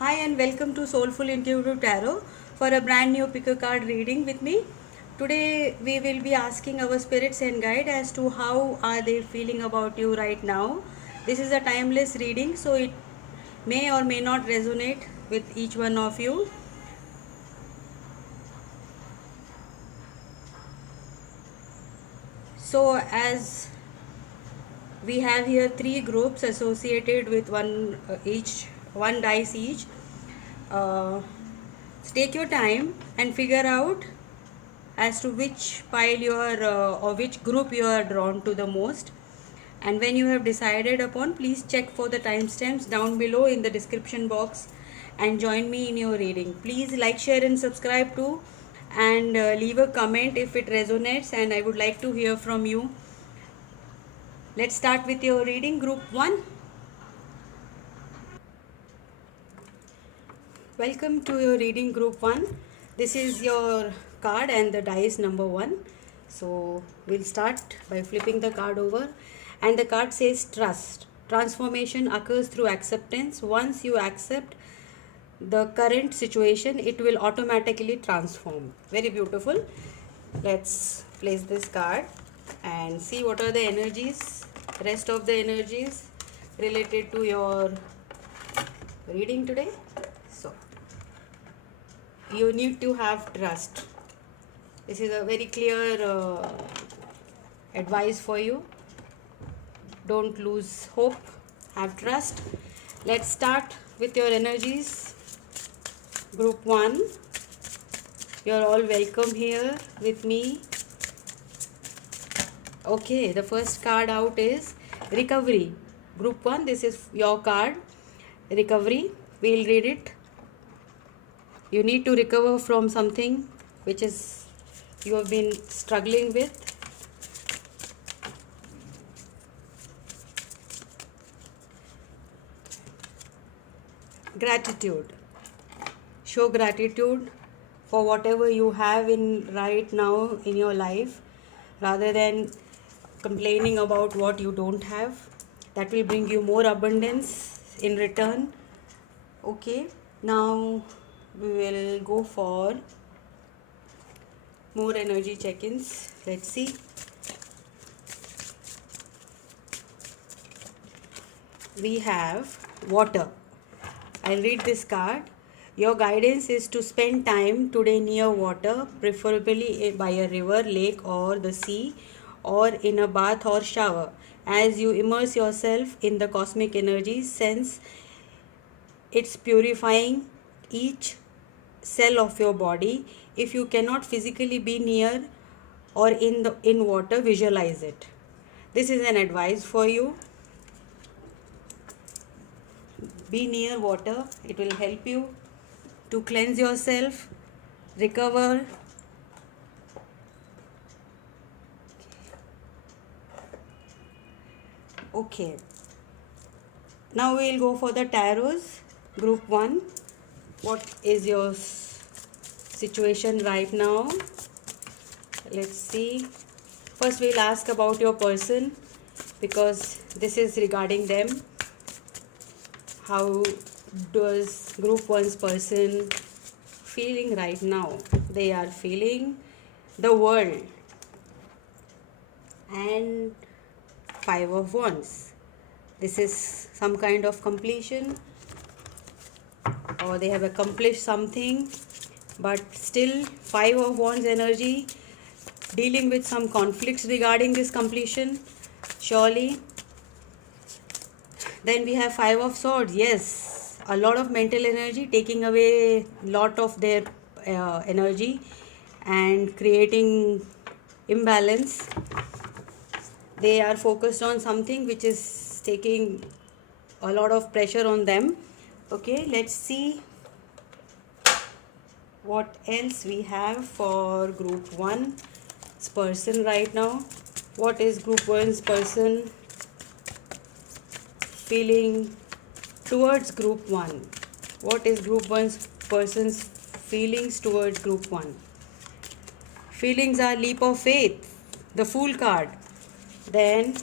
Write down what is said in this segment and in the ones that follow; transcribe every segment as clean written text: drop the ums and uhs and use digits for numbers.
Hi and welcome to Soulful Intuitive Tarot for a brand new pick a card reading with me. Today we will be asking our spirits and guide as to how are they feeling about you right now. This is a timeless reading, so it may or may not resonate with each one of you. So as we have here three groups associated with one dice each. uh, Take your time and figure out as to which pile you are or which group you are drawn to the most. And when you have decided upon, please check for the timestamps down below in the description box and join me in your reading. Please like, share and subscribe too, and leave a comment if it resonates, and I would like to hear from you. Let's start with your reading, group 1. Welcome to your reading, group 1. This is your card and the die is number 1. So we'll start by flipping the card over, and the card says trust. Transformation occurs through acceptance. Once you accept the current situation, it will automatically transform. Very beautiful. Let's place this card and see what are the energies, rest of the energies related to your reading today. So you need to have trust. This is a very clear advice for you. Don't lose hope, have trust. Let's start with your energies. Group 1, you're all welcome here with me. Okay, the first card out is recovery. Group 1, this is your card, recovery. We'll read it. You need to recover from something which is you have been struggling with. Gratitude. Show gratitude for whatever you have in right now in your life, rather than complaining about what you don't have. That will bring you more abundance in return. Okay, now we will go for more energy check-ins. Let's see. We have water. I'll read this card. Your guidance is to spend time today near water, preferably by a river, lake or the sea, or in a bath or shower. As you immerse yourself in the cosmic energy, sense it's purifying each cell of your body. If you cannot physically be near or in water, visualize it. This is an advice for you. Be near water. It will help you to cleanse yourself, recover. Okay. Now we will go for the tarots. Group 1. What is your situation right now? Let's see. First we'll ask about your person, because this is regarding them. How does group 1's person feeling right now? They are feeling the world and 5 of wands. This is some kind of completion, or they have accomplished something, but still 5 of wands energy, dealing with some conflicts regarding this completion, surely. Then we have 5 of swords. Yes, a lot of mental energy, taking away lot of their energy and creating imbalance. They are focused on something which is taking a lot of pressure on them. Okay, let's see what else we have for group 1's person right now. What is group 1's person feeling towards group 1? What is group 1's person's feelings towards group 1? Feelings are leap of faith, the Fool card. Then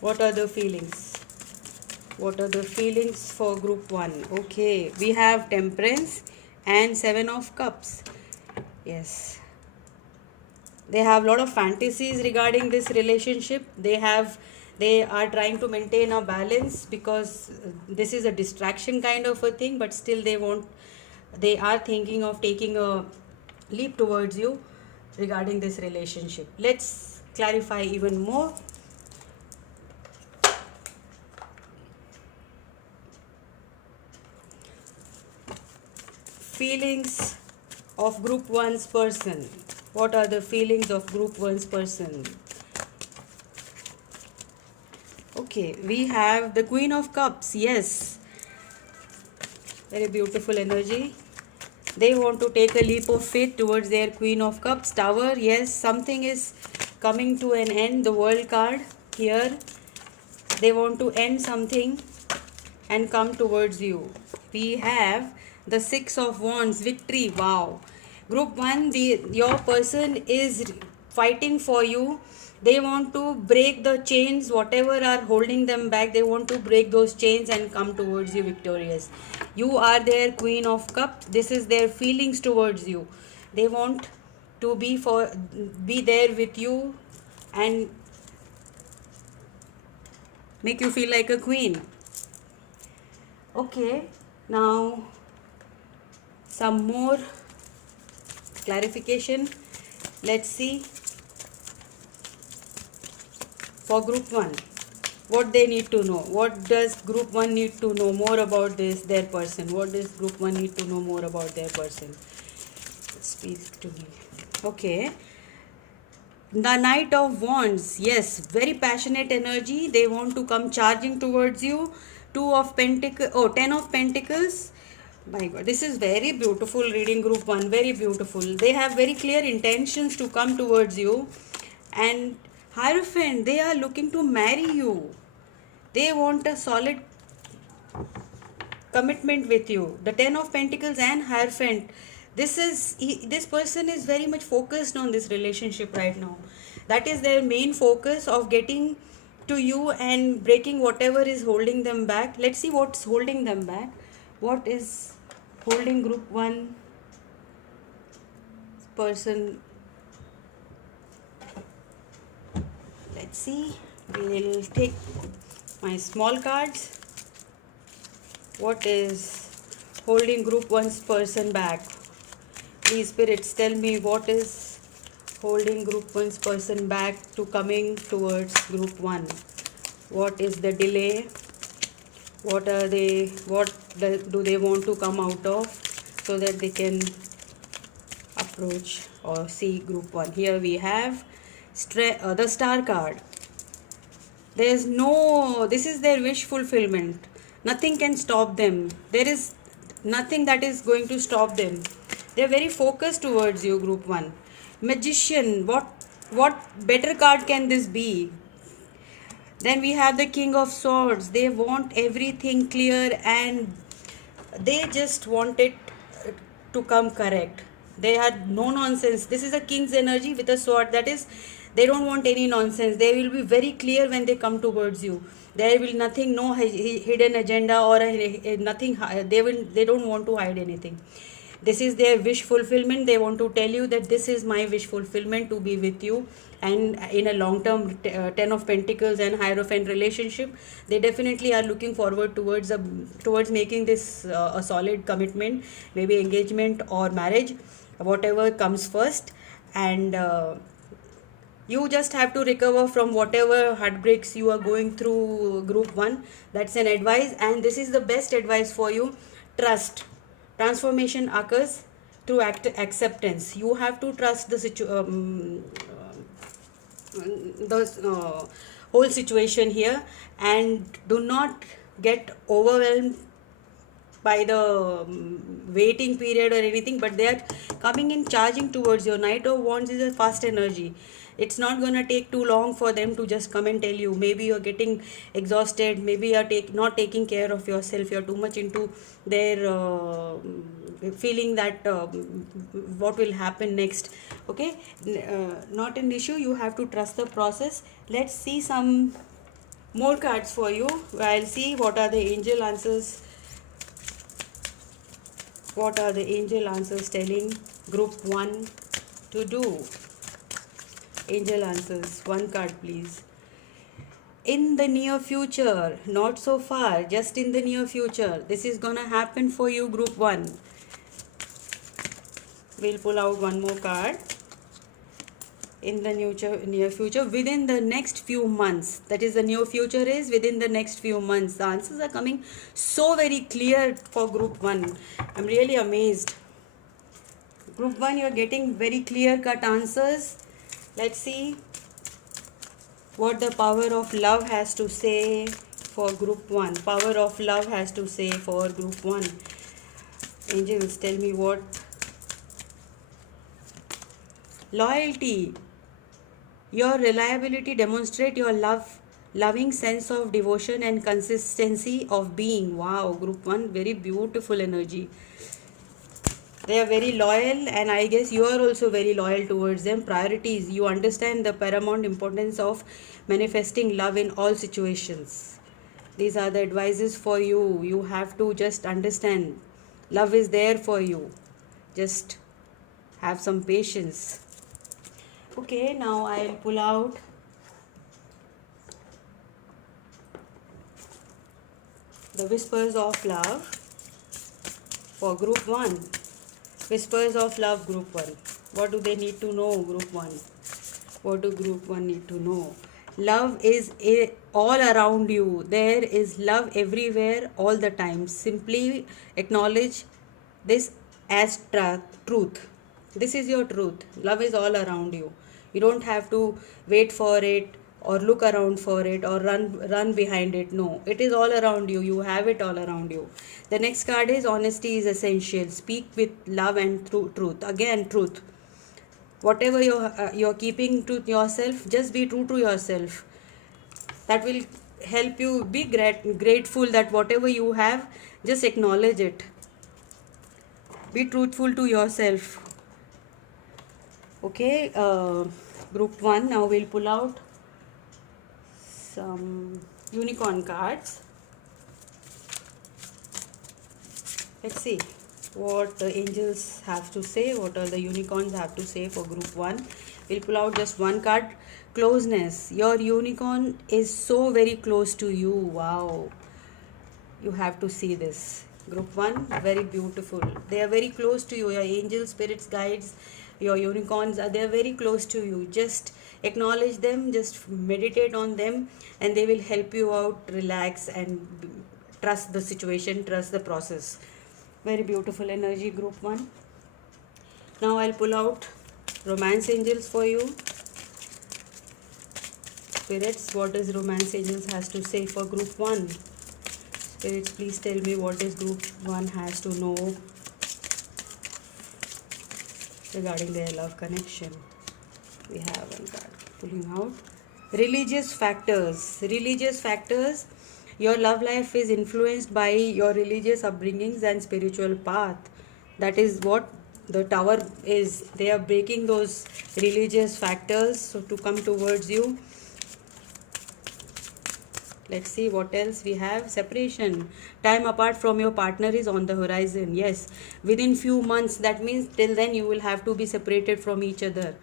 what are the feelings? What are the feelings for group 1? Okay, we have Temperance and 7 of Cups. Yes, they have a lot of fantasies regarding this relationship. They are trying to maintain a balance because this is a distraction kind of a thing, but still they are thinking of taking a leap towards you regarding this relationship. Let's clarify even more. Feelings of group 1's person. What are the feelings of group 1's person? Okay, we have the Queen of Cups. Yes, very beautiful energy. They want to take a leap of faith towards their Queen of Cups. Tower, yes, something is coming to an end. The World card here. They want to end something and come towards you. We have the Six of Wands, victory. Wow. Group 1, your person is fighting for you. They want to break the chains, whatever are holding them back. They want to break those chains and come towards you victorious. You are their Queen of Cups. This is their feelings towards you. They want to be there with you and make you feel like a queen. Okay, now some more clarification. Let's see for group 1 what they need to know. What does group 1 need to know more about their person? What does group 1 need to know more about their person? Speak to me. Okay, the Knight of Wands. Yes, very passionate energy. They want to come charging towards you. 10 of Pentacles. My God, this is very beautiful reading group 1. Very beautiful. They have very clear intentions to come towards you. And Hierophant, they are looking to marry you. They want a solid commitment with you. The 10 of Pentacles and Hierophant. This person is very much focused on this relationship right now. That is their main focus, of getting to you and breaking whatever is holding them back. Let's see what's holding them back. What is holding group 1 person? Let's see. We'll take my small cards. What is holding group 1's person back? Please, spirits, tell me what is holding group 1's person back to coming towards group 1. What is the delay? What do they want to come out of so that they can approach or see group 1? Here we have the Star card. This is their wish fulfillment. Nothing can stop them. There is nothing that is going to stop them. They are very focused towards you, group 1. Magician, what better card can this be? Then we have the King of Swords. They want everything clear and they just want it to come correct. They had no nonsense. This is a king's energy with a sword. That is, they don't want any nonsense. They will be very clear when they come towards you. There will no hidden agenda or nothing. They don't want to hide anything. This is their wish fulfillment. They want to tell you that this is my wish fulfillment, to be with you and in a long term 10 of Pentacles and Hierophant relationship. They definitely are looking forward towards making this a solid commitment, maybe engagement or marriage, whatever comes first. And you just have to recover from whatever heartbreaks you are going through, group 1. That's an advice, and this is the best advice for you. Trust. Transformation occurs through acceptance. You have to trust the whole situation here, and do not get overwhelmed by the waiting period or anything, but they are coming in charging towards you. Knight of Wands is a fast energy. It's not going to take too long for them to just come and tell you. Maybe you're getting exhausted, maybe you're not taking care of yourself, you're too much into their feeling that what will happen next. Okay, not an issue. You have to trust the process. Let's see some more cards for you. I'll see what are the angel answers. What are the angel answers telling group 1 to do? Angel answers. One card, please. In the near future, not so far, just in the near future. This is gonna happen for you, group 1. We'll pull out one more card. In the near future, within the next few months. That is, the near future is within the next few months. The answers are coming so very clear for group 1. I'm really amazed. Group 1, you're getting very clear cut answers. Let's see what the power of love has to say for group 1. Power of love has to say for group 1. Angels, tell me what. Loyalty. Your reliability demonstrate your loving sense of devotion and consistency of being. Wow, group 1, very beautiful energy. They are very loyal, and I guess you are also very loyal towards them. Priorities. You understand the paramount importance of manifesting love in all situations. These are the advices for you. You have to just understand love is there for you. Just have some patience. Okay, now I'll pull out the Whispers of Love for group 1. Whispers of Love, group 1. What do they need to know, group 1? What do group 1 need to know? Love is all around you. There is love everywhere all the time. Simply acknowledge this as truth. This is your truth. Love is all around you. You don't have to wait for it or look around for it or run behind it. No, it is all around you. You have it all around you. The next card is honesty is essential. Speak with love and truth. Again, truth. Whatever you're keeping to yourself, just be true to yourself. That will help you be grateful that whatever you have, just acknowledge it. Be truthful to yourself. Okay, group 1. Now we'll pull out some unicorn cards. Let's see what the angels have to say, what all the unicorns have to say for group 1. We'll pull out just one card. Closeness. Your unicorn is so very close to you. Wow. You have to see this. Group 1, very beautiful. They are very close to you. Your angels, spirits, guides, your unicorns are there very close to you. Just acknowledge them, just meditate on them, and they will help you out. Relax and trust the situation, trust the process. Very beautiful energy, group 1. Now I'll pull out romance angels for you. Spirits, what does romance angels has to say for group 1? Spirits, please tell me what is group 1 has to know regarding their love connection. We have one card pulling out. Religious factors. Religious factors. Your love life is influenced by your religious upbringings and spiritual path. That is what the Tower is. They are breaking those religious factors so to come towards you. Let's see what else we have. Separation. Time apart from your partner is on the horizon. Yes, within few months. That means till then you will have to be separated from each other.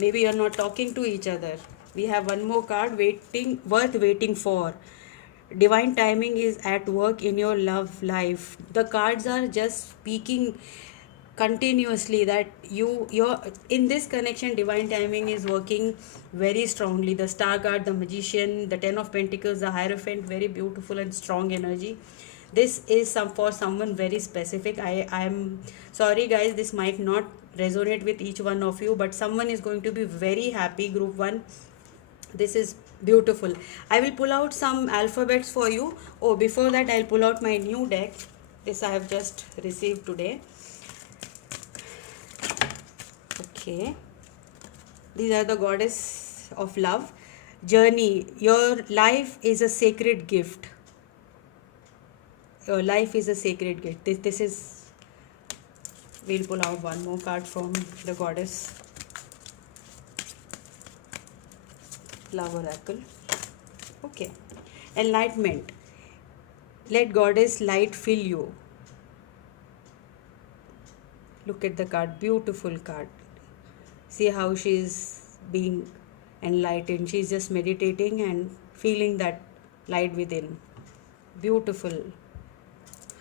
Maybe you're not talking to each other. We have one more card, worth waiting for. Divine timing is at work in your love life. The cards are just speaking continuously that you're in this connection. Divine timing is working very strongly. The Star card, the Magician, the 10 of Pentacles, the Hierophant, very beautiful and strong energy. This is for someone very specific. I'm sorry guys, this might not resonate with each one of you, but someone is going to be very happy, group 1. This is beautiful. I will pull out some alphabets for you. Oh, before that I'll pull out my new deck. This I have just received today. Okay, these are the Goddess of Love. Journey. Your life is a sacred gift. Your life is a sacred gift. This is, we'll pull out one more card from the Goddess Love Oracle. Okay. Enlightenment. Let Goddess light fill you. Look at the card. Beautiful card. See how she's being enlightened. She's just meditating and feeling that light within. Beautiful.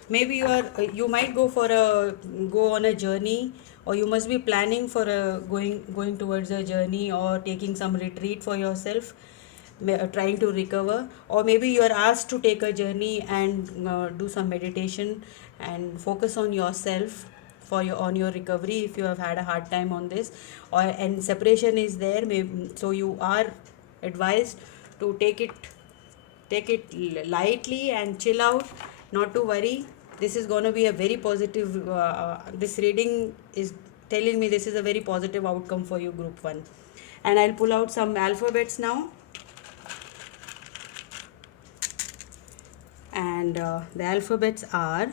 Maybe you might go on a journey, or you must be planning for a going towards a journey, or taking some retreat for yourself, trying to recover, or maybe you are asked to take a journey and do some meditation and focus on yourself for your recovery if you have had a hard time on this, or and separation is there, maybe, so you are advised to take it lightly and chill out, not to worry. This is going to be a very positive, this reading is telling me this is a very positive outcome for you, group 1. And I'll pull out some alphabets now. And the alphabets are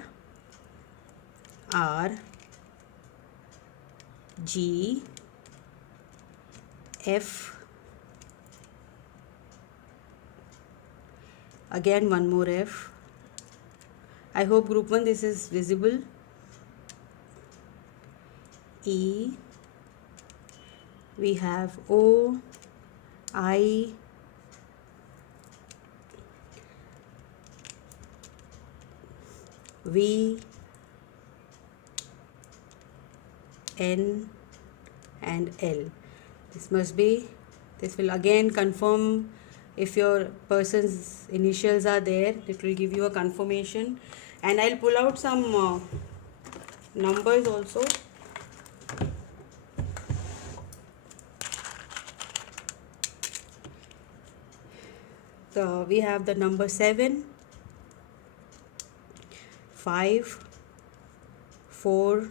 R, G, F, again one more F. I hope group 1 this is visible. E, we have O, I, V, N and L. This will again confirm if your person's initials are there. It will give you a confirmation. And I'll pull out some numbers also. So we have the number 7, 5, 4,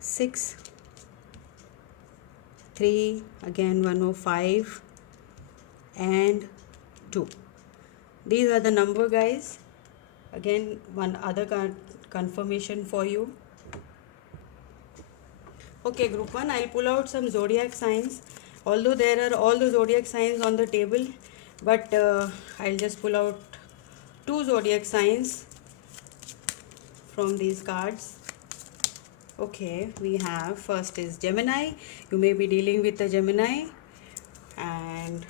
6, 3, again 105 and 2. These are the number, guys. Again one other confirmation for you. Okay, group 1, I'll pull out some zodiac signs. Although there are all the zodiac signs on the table, but I'll just pull out 2 zodiac signs from these cards. Okay, we have first is Gemini. You may be dealing with a Gemini. And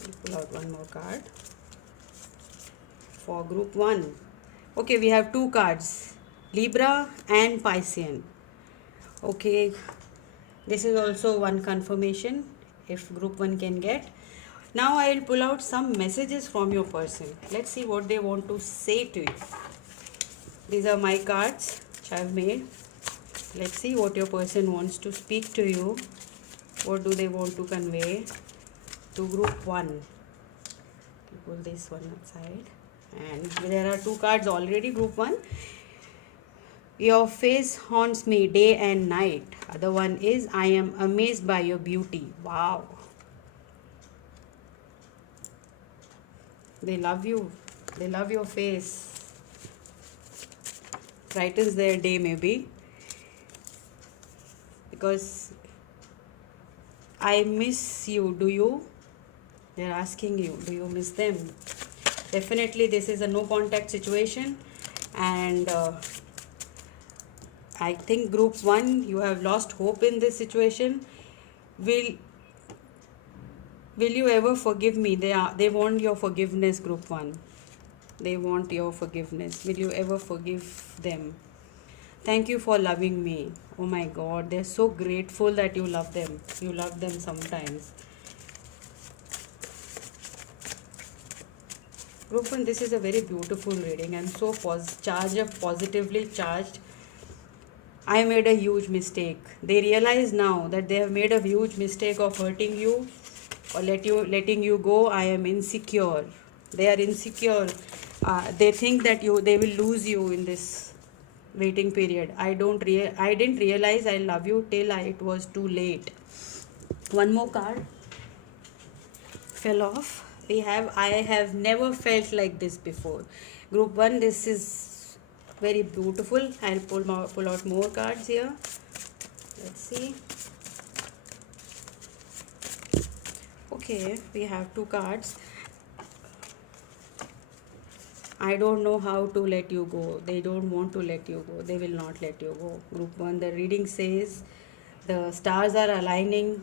we'll pull out one more card for group 1. Okay, we have 2 cards, Libra and Piscean. Okay, this is also one confirmation if group 1 can get. Now I will pull out some messages from your person. Let's see what they want to say to you. These are my cards which I have made. Let's see what your person wants to speak to you. What do they want to convey to group 1? Pull this one aside. And there are 2 cards already, group 1. Your face haunts me day and night. Other one is, I am amazed by your beauty. Wow. They love you. They love your face. Brightens their day maybe. Because I miss you. Do you? They're asking you. Do you miss them? Definitely this is a no contact situation. And I think group 1, you have lost hope in this situation. Will you ever forgive me? They want your forgiveness, group 1. They want your forgiveness. Will you ever forgive them? Thank you for loving me. Oh my God, they're so grateful that you love them. You love them sometimes. Group 1, this is a very beautiful reading. I'm so positively charged. I made a huge mistake. They realize now that they have made a huge mistake of hurting you or letting you go. I am insecure. They are insecure. They think that they will lose you in this waiting period. I didn't realize I love you till it was too late. One more card fell off. We have, I have never felt like this before. Group 1, this is very beautiful. I'll pull out more cards here. Let's see. Okay, we have two cards. I don't know how to let you go. They don't want to let you go. They will not let you go. Group 1, the reading says the stars are aligning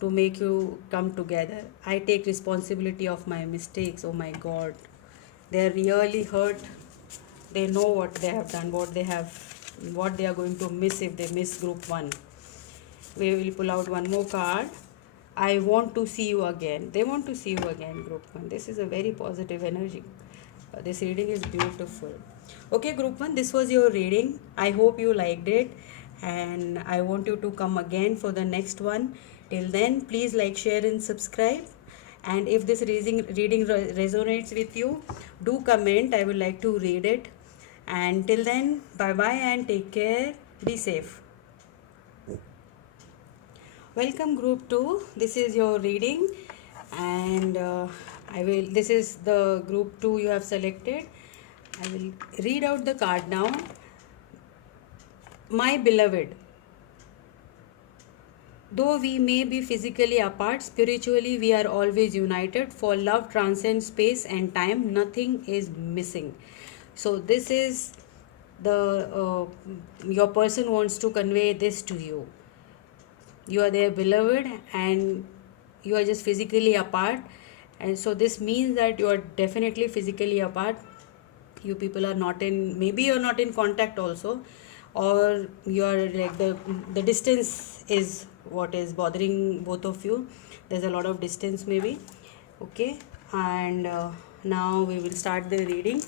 to make you come together. I take responsibility of my mistakes. Oh my God. They're really hurt. They know what they have done, what they are going to miss if they miss group 1. We will pull out one more card. I want to see you again. They want to see you again, group 1. This is a very positive energy. This reading is beautiful. Okay, group 1, this was your reading. I hope you liked it, and I want you to come again for the next one. Till then, please like, share, and subscribe. And if this reading resonates with you, do comment. I would like to read it. And till then, bye bye and take care. Be safe. Welcome group 2. This is your reading, and this is the group 2 you have selected. I will read out the card now. My beloved, though we may be physically apart, spiritually we are always united. For love transcends space and time, nothing is missing. So this is the your person wants to convey this to you. You are their beloved and you are just physically apart, and so this means that you are definitely physically apart. You people are not in, maybe you're not in contact also, or you're like the distance is what is bothering both of you. There's a lot of distance maybe. Okay, and now we will start the reading.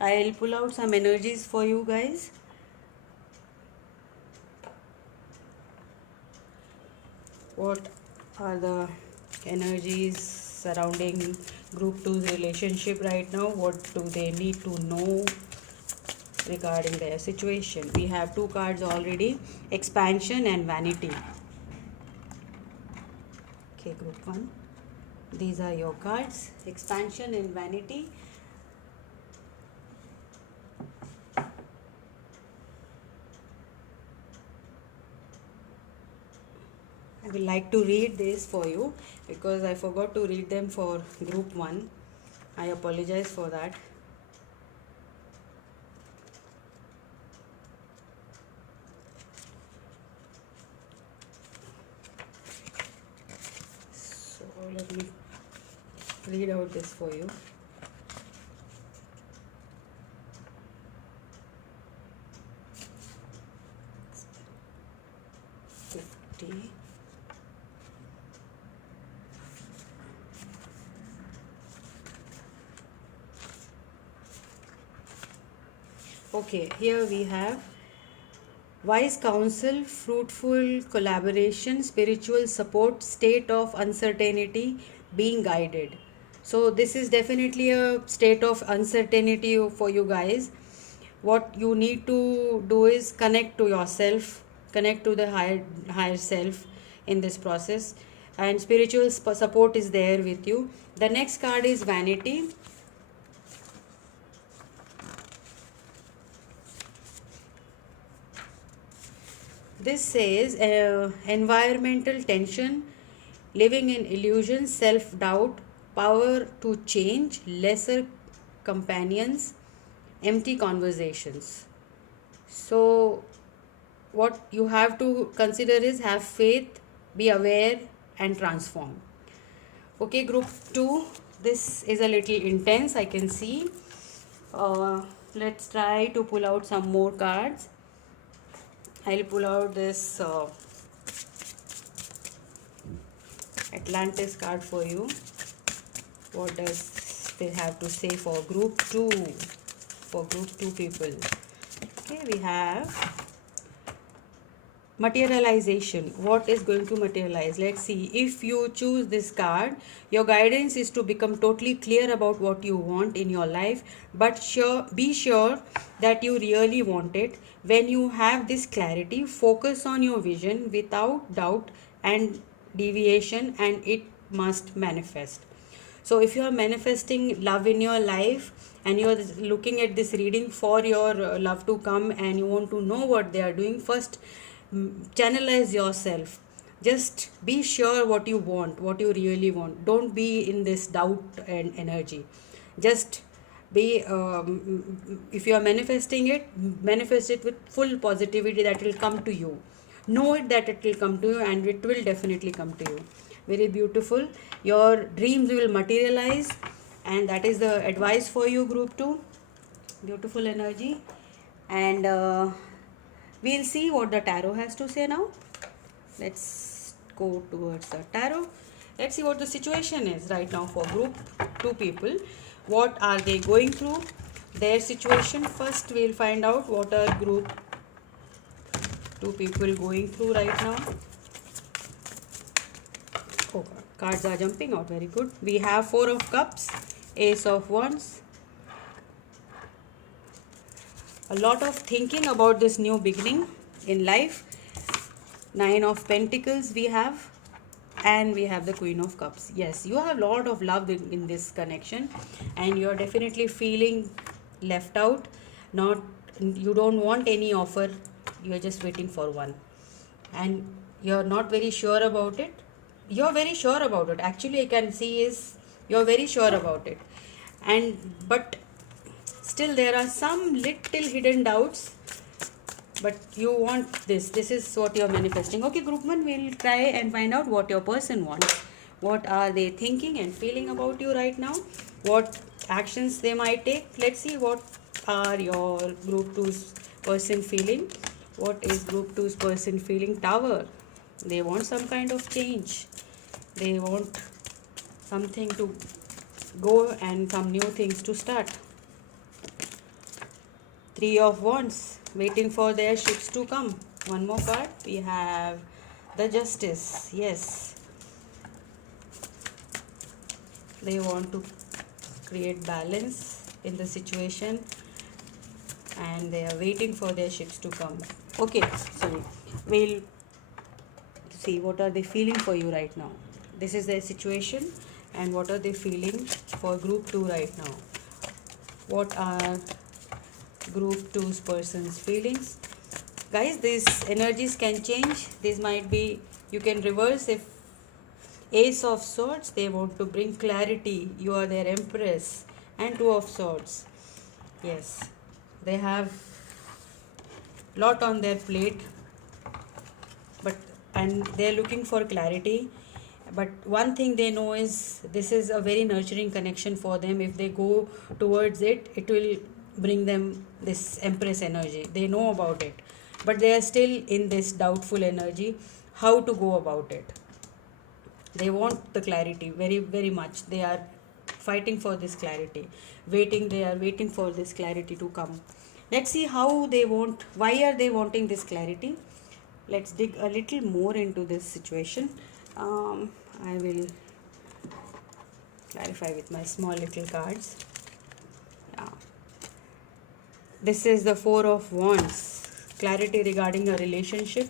I'll pull out some energies for you guys. What are the energies surrounding group 2's relationship right now? What do they need to know regarding their situation? We have two cards already, expansion and vanity. Okay, group 1, these are your cards, expansion and vanity. I will like to read this for you because I forgot to read them for group 1. I apologize for that. So let me read out this for you. Okay, here we have wise counsel, fruitful collaboration, spiritual support, state of uncertainty, being guided. So this is definitely a state of uncertainty for you guys. What you need to do is connect to yourself, connect to the higher self in this process, and spiritual support is there with you. The next card is vanity. This says environmental tension, living in illusion, self-doubt, power to change, lesser companions, empty conversations. So what you have to consider is have faith, be aware and transform. Okay, group 2, this is a little intense, I can see. Let's try to pull out some more cards. I'll pull out this Atlantis card for you. What does they have to say for group 2? For group 2 people. Okay, we have materialization. What is going to materialize? Let's see. If you choose this card, your guidance is to become totally clear about what you want in your life, but be sure that you really want it. When you have this clarity, focus on your vision without doubt and deviation, and it must manifest. So if you are manifesting love in your life and you are looking at this reading for your love to come and you want to know what they are doing, first channelize yourself. Just be sure what you want, what you really want. Don't be in this doubt and energy. Just be, if you are manifesting it, manifest it with full positivity that will come to you. Know it that it will come to you, and it will definitely come to you. Very beautiful. Your dreams will materialize, and that is the advice for you, group 2. Beautiful energy. And we'll see what the tarot has to say now. Let's go towards the tarot. Let's see what the situation is right now for group 2 people. What are they going through? Their situation. First, we'll find out what are group 2 people going through right now. Oh, cards are jumping out. Very good. We have 4 of Cups, Ace of Wands. A lot of thinking about this new beginning in life. 9 of Pentacles we have, and we have the Queen of Cups. Yes, you have a lot of love in this connection, and you are definitely feeling left out. Not, you don't want any offer, you are just waiting for one, and you are not very sure about it. You are very sure about it. Actually, I can see is you are very sure about it, and but still there are some little hidden doubts, but you want this is what you're manifesting. Okay, group 1, we'll try and find out what your person wants. What are they thinking and feeling about you right now? What actions they might take? Let's see what are your group 2's person feeling. What is group 2's person feeling? Tower. They want some kind of change. They want something to go and some new things to start. 3 of Wands, waiting for their ships to come. One more card. We have the Justice. Yes. They want to create balance in the situation, and they are waiting for their ships to come. Okay, sorry. We'll see what are they feeling for you right now. This is their situation, and what are they feeling for group 2 right now? What are group 2's person's feelings? Guys, these energies can change. This might be, you can reverse. If Ace of Swords, they want to bring clarity. You are their Empress. And 2 of Swords. Yes, they have lot on their plate, and they're looking for clarity. But one thing they know is this is a very nurturing connection for them. If they go towards it, it will bring them this Empress energy. They know about it, but they are still in this doubtful energy, how to go about it. They want the clarity very, very much. They are fighting for this clarity, they are waiting for this clarity to come. Let's see how they want, why are they wanting this clarity. Let's dig a little more into this situation. I will clarify with my small little cards. Yeah. This is the 4 of Wands. Clarity regarding a relationship,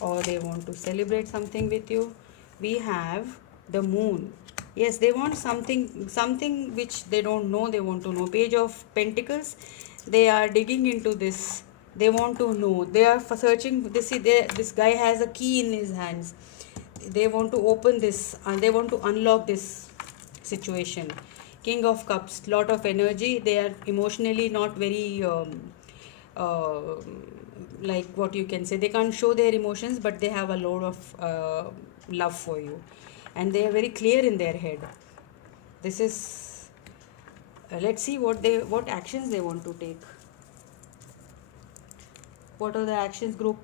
or they want to celebrate something with you. We have the Moon. Yes, they want something which they don't know. They want to know. Page of Pentacles. They are digging into this. They want to know. They are searching. This guy has a key in his hands. They want to open this, and they want to unlock this situation. King of Cups, lot of energy. They are emotionally not very like what you can say. They can't show their emotions, but they have a lot of love for you, and they are very clear in their head. This is let's see what actions they want to take. What are the actions group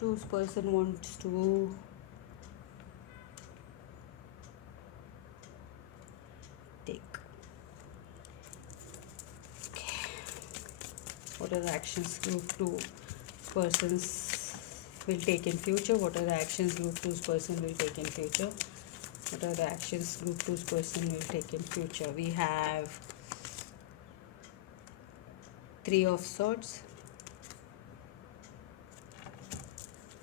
2's person wants to take? Okay. What are the actions group 2 persons will take in future? What are the actions group 2's person will take in future? What are the actions group 2's person will take in future? We have 3 of Swords,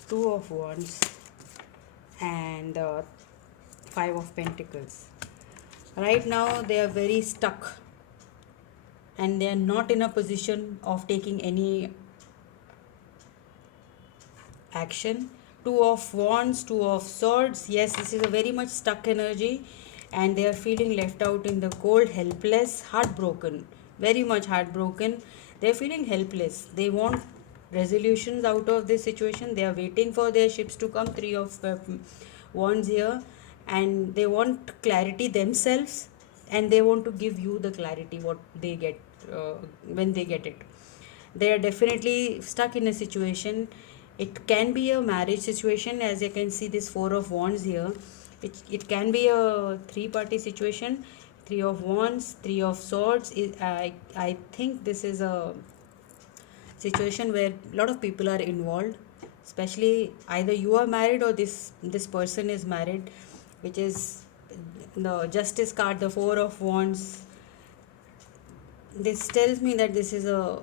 2 of Wands, and 5 of Pentacles. Right now they are very stuck, and they are not in a position of taking any action. Two of wands, two of swords. Yes, this is a very much stuck energy, and they are feeling left out in the cold, helpless, heartbroken, very much heartbroken. They are feeling helpless. They want resolutions out of this situation. They are waiting for their ships to come. Three of wands here, and they want clarity themselves, and they want to give you the clarity what they get when they get it. They are definitely stuck in a situation. It can be a marriage situation, as you can see this four of wands here. It can be a three-party situation. Three of wands, three of swords. I think this is a situation where a lot of people are involved, especially either you are married or this person is married, which is the justice card, the four of wands. This tells me that this is a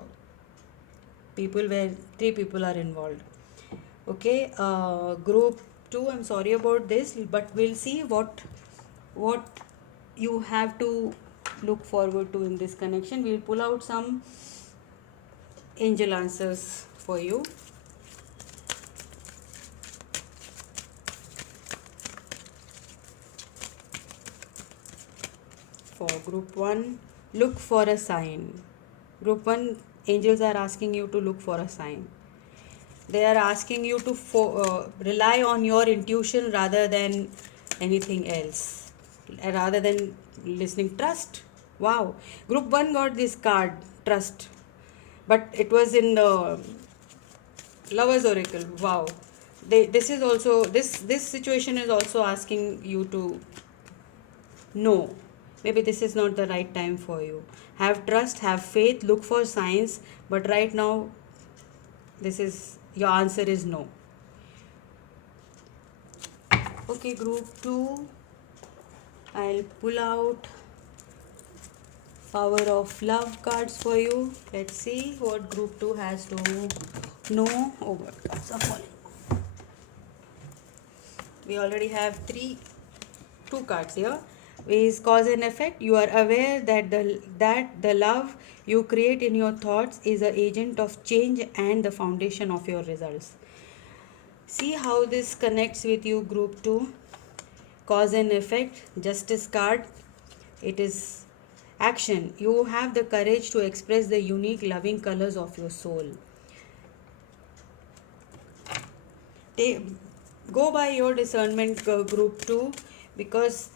people where three people are involved. Okay, group 2, I'm sorry about this, but we'll see what you have to look forward to in this connection. We'll pull out some angel answers for you. For group 1, look for a sign. Group 1, angels are asking you to look for a sign. They are asking you to rely on your intuition rather than anything else, rather than listening. Trust. Wow. Group 1 got this card, trust, but it was in the Lovers Oracle. Wow. This is also this situation is also asking you to know maybe this is not the right time for you. Have trust, have faith, look for signs, but right now this is your answer is no. Okay, group 2, I'll pull out power of love cards for you. Let's see what group 2 has to know. Oh god, cards are falling. We already have two cards here. Is cause and effect. You are aware that the love you create in your thoughts is an agent of change and the foundation of your results. See how this connects with you, group 2. Cause and effect, justice card. It is action. You have the courage to express the unique loving colors of your soul. Go by your discernment, group 2, because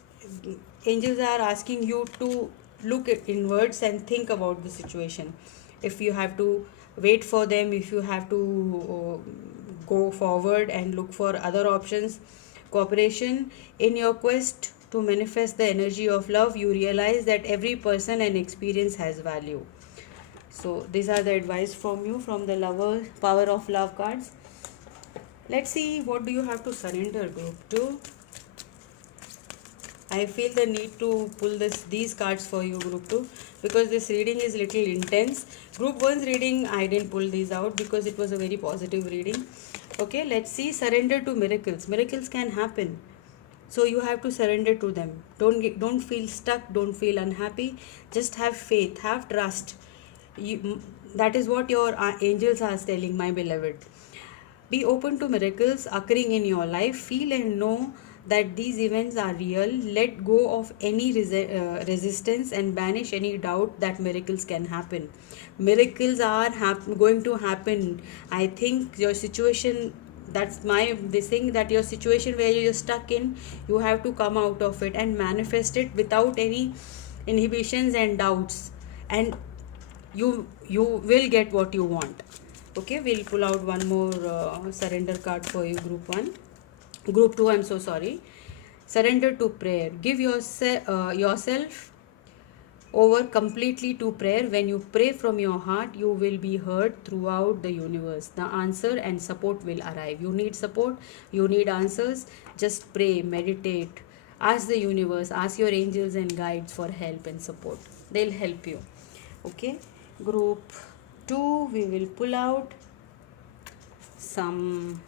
angels are asking you to look inwards and think about the situation. If you have to wait for them, if you have to go forward and look for other options, cooperation in your quest to manifest the energy of love, you realize that every person and experience has value. So these are the advice from you from the lover power of love cards. Let's see what do you have to surrender, group 2. I feel the need to pull these cards for you, group 2, because this reading is little intense. Group 1's reading, I didn't pull these out because it was a very positive reading. Okay, let's see. Surrender to miracles. Miracles can happen, so you have to surrender to them. Don't feel stuck. Don't feel unhappy. Just have faith. Have trust. That is what your angels are telling, my beloved. Be open to miracles occurring in your life. Feel and know that these events are real. Let go of any resistance and banish any doubt that miracles can happen. Miracles are going to happen. I think your situation, that's this thing, that your situation where you're stuck in, you have to come out of it and manifest it without any inhibitions and doubts, and you will get what you want. Okay, we'll pull out one more surrender card for you, group 2, I'm so sorry. Surrender to prayer. Give yourself over completely to prayer. When you pray from your heart, you will be heard throughout the universe. The answer and support will arrive. You need support, you need answers. Just pray, meditate, ask the universe, ask your angels and guides for help and support. They'll help you. Okay, group 2, we will pull out some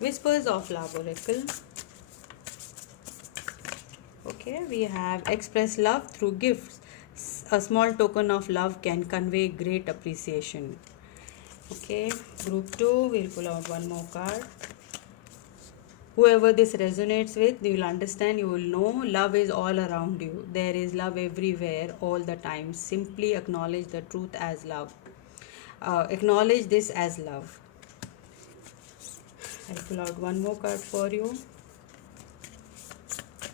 Whispers of Love Oracle. Okay, we have express love through gifts. A small token of love can convey great appreciation. Okay, group 2, we'll pull out one more card. Whoever this resonates with, you will understand, you will know love is all around you. There is love everywhere, all the time. Simply acknowledge the truth as love. Acknowledge this as love. I'll pull out one more card for you.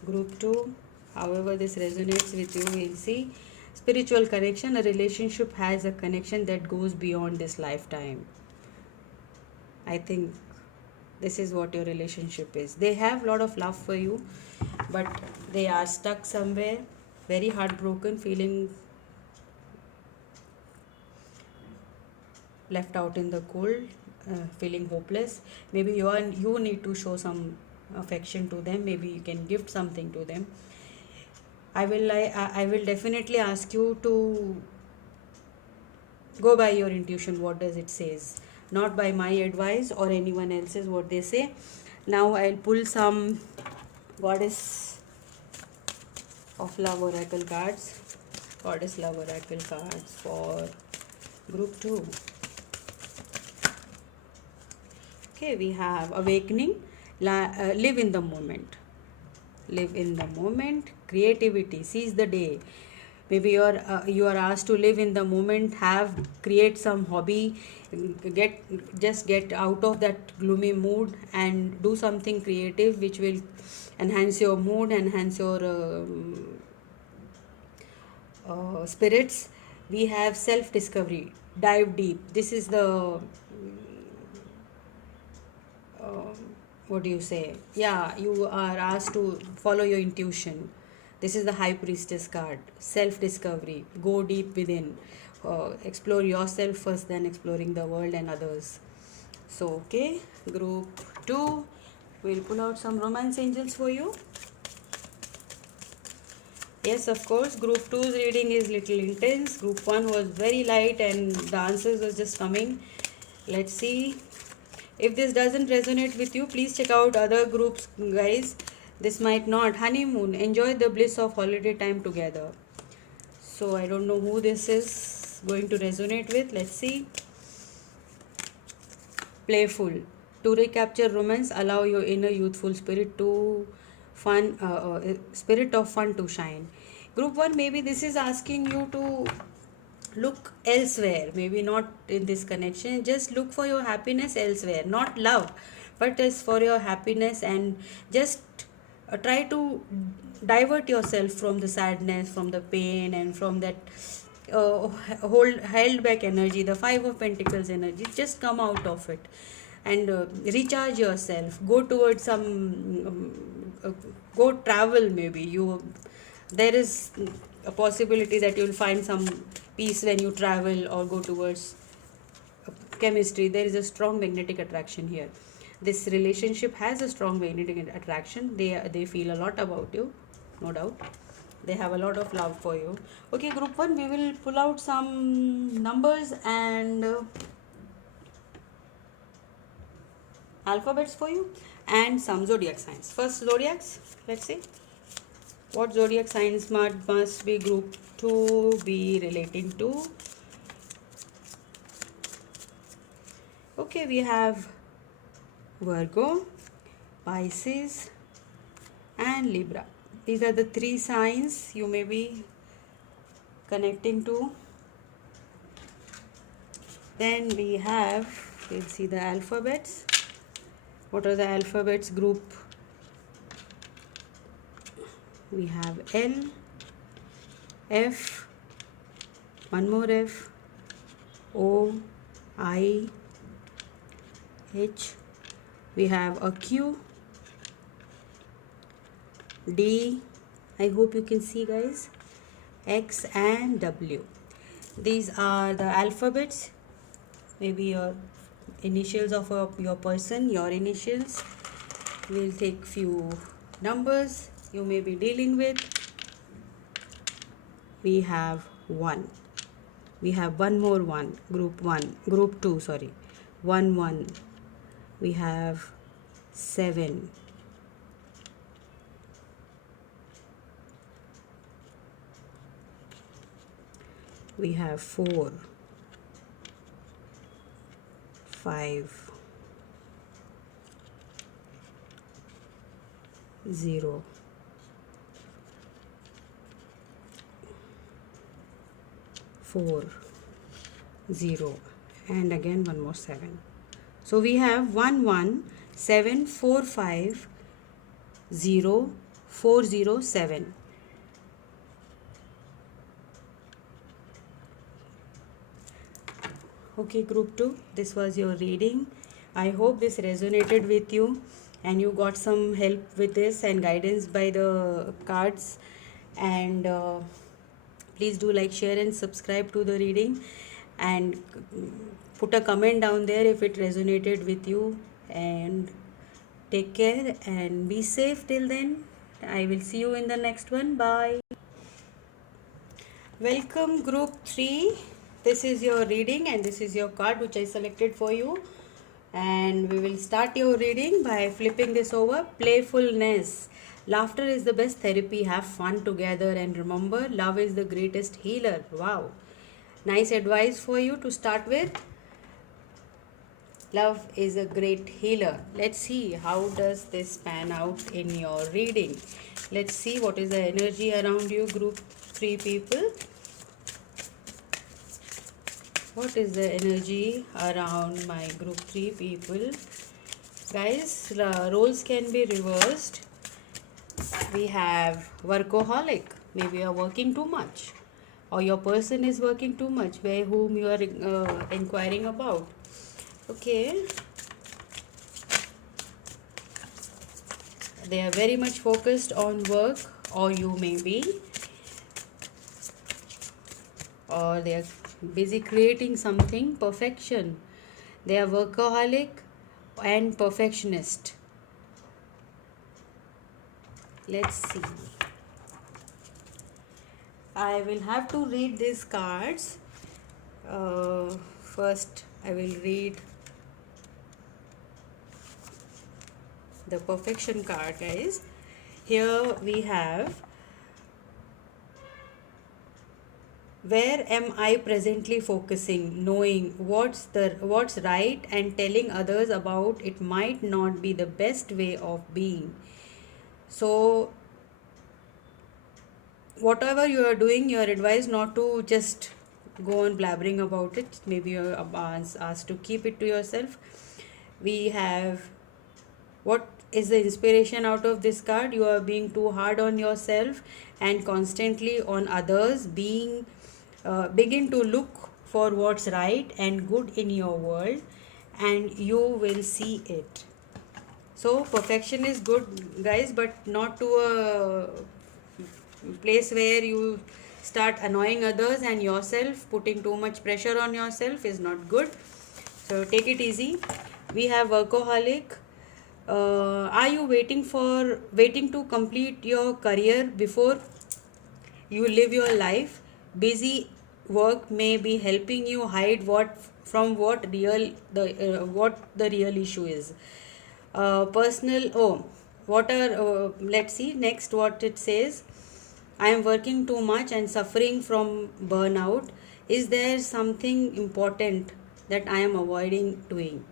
Group 2, however this resonates with you, we'll see. Spiritual connection, a relationship has a connection that goes beyond this lifetime. I think this is what your relationship is. They have a lot of love for you, but they are stuck somewhere, very heartbroken, feeling left out in the cold, feeling hopeless. Maybe you need to show some affection to them. Maybe you can gift something to them. I will definitely ask you to go by your intuition. What does it says? Not by my advice or anyone else's what they say. Now I'll pull some Goddess of Love Oracle cards. Goddess Love Oracle cards for group 2. Okay, we have Awakening, live in the moment. Live in the moment. Creativity, seize the day. Maybe you are asked to live in the moment, create some hobby, get out of that gloomy mood and do something creative which will enhance your mood, enhance your spirits. We have self discovery, dive deep. This is the what do you say? Yeah, you are asked to follow your intuition. This is the High Priestess card. Self discovery. Go deep within. Explore yourself first, then exploring the world and others. So, okay, group 2. We'll pull out some romance angels for you. Yes, of course, group 2's reading is little intense. Group 1 was very light and the answers was just coming. Let's see. If this doesn't resonate with you, please check out other groups, guys. This might not. Honeymoon, enjoy the bliss of holiday time together. So I don't know who this is going to resonate with. Let's see. Playful, to recapture romance, allow your inner youthful spirit to spirit of fun to shine. Group 1, maybe this is asking you to look elsewhere, maybe not in this connection. Just look for your happiness elsewhere, not love, but as for your happiness, and just try to divert yourself from the sadness, from the pain, and from that held back energy, the 5 of Pentacles energy. Just come out of it and recharge yourself. Go towards some go travel. Maybe there is a possibility that you'll find some peace when you travel or go towards chemistry. There is a strong magnetic attraction here. This relationship has a strong magnetic attraction. They feel a lot about you, no doubt. They have a lot of love for you. Okay, group 1, we will pull out some numbers and alphabets for you and some zodiac signs. First, zodiacs. Let's see what zodiac signs must be group 2 be relating to. Okay, we have Virgo, Pisces and Libra. These are the 3 signs you may be connecting to. Then we have, we'll see the alphabets. What are the alphabets group? We have L, F, one more F, O, I, H. We have a Q, D, I hope you can see, guys, X and W. These are the alphabets, maybe your initials of your person, your initials. We'll take few numbers you may be dealing with. We have 1. We have one more 1, group 2, sorry. 1, 1. We have 7. We have 4. 5 0 4 0 and again one more 7. So we have 1 1 7 4 5 0 4 0 7. Okay, group 2, this was your reading. I hope this resonated with you and you got some help with this and guidance by the cards. And please do like, share and subscribe to the reading, and put a comment down there if it resonated with you. And take care and be safe till then. I will see you in the next one. Bye. Welcome group 3. This is your reading and this is your card which I selected for you. And we will start your reading by flipping this over. Playfulness. Laughter is the best therapy. Have fun together and remember, love is the greatest healer. Wow. Nice advice for you to start with. Love is a great healer. Let's see how does this pan out in your reading. Let's see what is the energy around you, group 3 people. What is the energy around my group 3 people? Guys, roles can be reversed. We have workaholic. Maybe you are working too much, or your person is working too much, where whom you are inquiring about. Okay. They are very much focused on work, or you may be, or they are busy creating something. Perfection. They are workaholic and perfectionist. Let's see. I will have to read these cards. First I will read the perfection card, guys. Here we have, where am I presently focusing? Knowing what's right and telling others about it might not be the best way of being. So whatever you are doing, you are advised not to just go on blabbering about it. Maybe you are asked to keep it to yourself. We have, what is the inspiration out of this card? You are being too hard on yourself and constantly on others. Begin to look for what's right and good in your world, and you will see it. So perfection is good, guys, but not to a place where you start annoying others and yourself. Putting too much pressure on yourself is not good. So take it easy. We have workaholic. Are you waiting to complete your career before you live your life? Busy work may be helping you hide what the real issue is. Let's see next what it says. I am working too much and suffering from burnout. Is there something important that I am avoiding doing?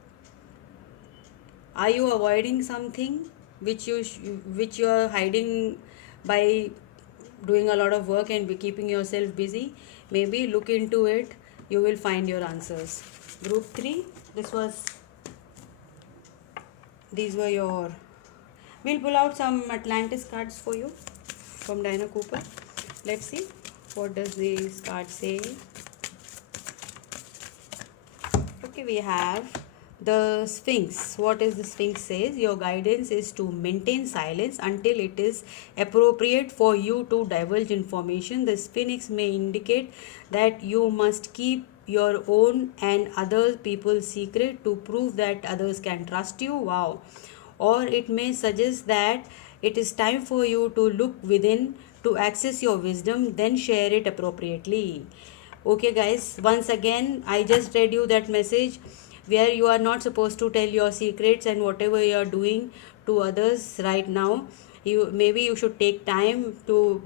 Are you avoiding something which you are hiding by doing a lot of work and be keeping yourself busy? Maybe look into it. You will find your answers. Group 3, these were your, we'll pull out some Atlantis cards for you from Diana Cooper. Let's see what does this card say. Okay, we have the Sphinx. What is the Sphinx says? Your guidance is to maintain silence until it is appropriate for you to divulge information. The Sphinx may indicate that you must keep your own and other people's secret to prove that others can trust you. Wow. Or it may suggest that it is time for you to look within to access your wisdom, then share it appropriately. Okay guys, once again I just read you that message where you are not supposed to tell your secrets and whatever you are doing to others right now. You should take time to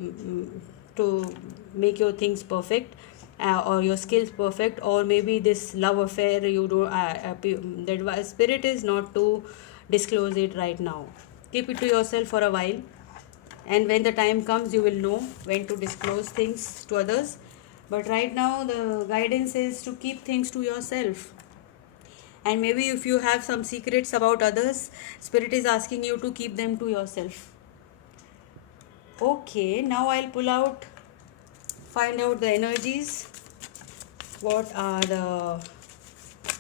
make your things perfect, or your skills perfect, or maybe this love affair you do, the spirit is not to disclose it right now. Keep it to yourself for a while, and when the time comes you will know when to disclose things to others. But right now the guidance is to keep things to yourself. And maybe if you have some secrets about others, spirit is asking you to keep them to yourself. Okay, now I'll pull out, find out the energies. What are the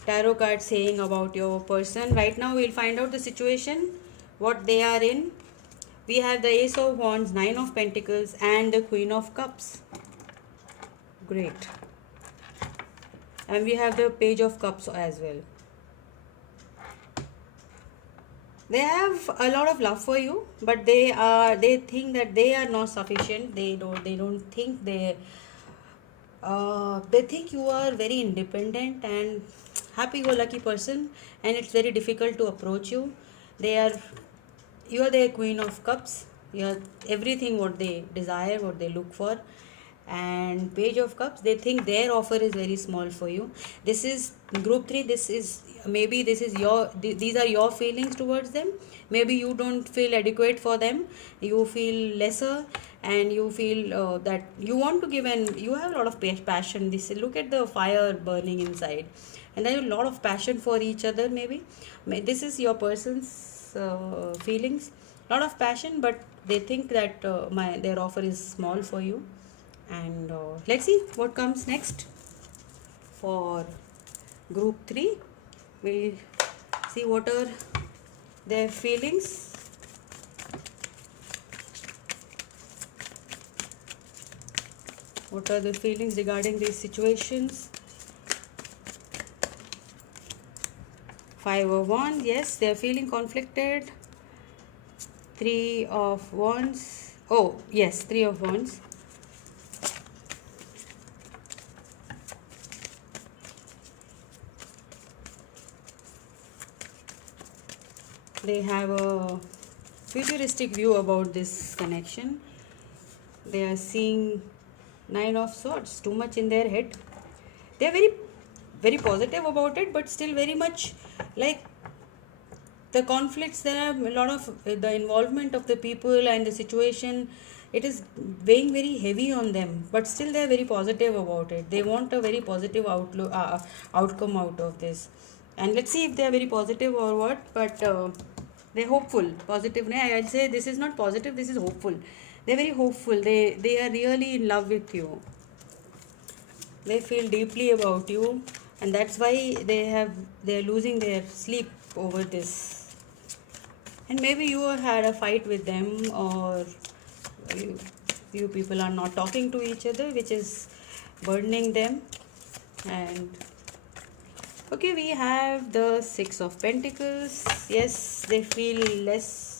tarot cards saying about your person? Right now we'll find out the situation, what they are in. We have the Ace of Wands, Nine of Pentacles, and the Queen of Cups. Great. And we have the Page of Cups as well. They have a lot of love for you, but they think that they are not sufficient. They don't think they think you are very independent and happy-go-lucky person, and it's very difficult to approach you. You are the Queen of Cups. You are everything what they desire, what they look for. And Page of Cups, they think their offer is very small for you. This is group 3. This is maybe this is these are your feelings towards them. Maybe you don't feel adequate for them, you feel lesser, and you feel that you want to give, and you have a lot of passion. Look at the fire burning inside, and there is a lot of passion for each other. Maybe this is your person's feelings, lot of passion, but they think that their offer is small for you. And let's see what comes next for group 3. We'll see what are their feelings. What are the feelings regarding these situations? 5 of Wands, yes, they are feeling conflicted. 3 of Wands, oh yes, 3 of Wands. They have a futuristic view about this connection. They are seeing 9 of Swords, too much in their head. They are very positive about it, but still very much like the conflicts. There are a lot of the involvement of the people and the situation. It is weighing very heavy on them, but still they are very positive about it. They want a very positive outcome out of this. And let's see if they are very positive or what. But they're hopeful. Positive. I'll say this is not positive. This is hopeful. They're very hopeful. They are really in love with you. They feel deeply about you, and that's why they're losing their sleep over this. And maybe you had a fight with them, or you people are not talking to each other, which is burdening them. And okay, we have the 6 of Pentacles. Yes, they feel less.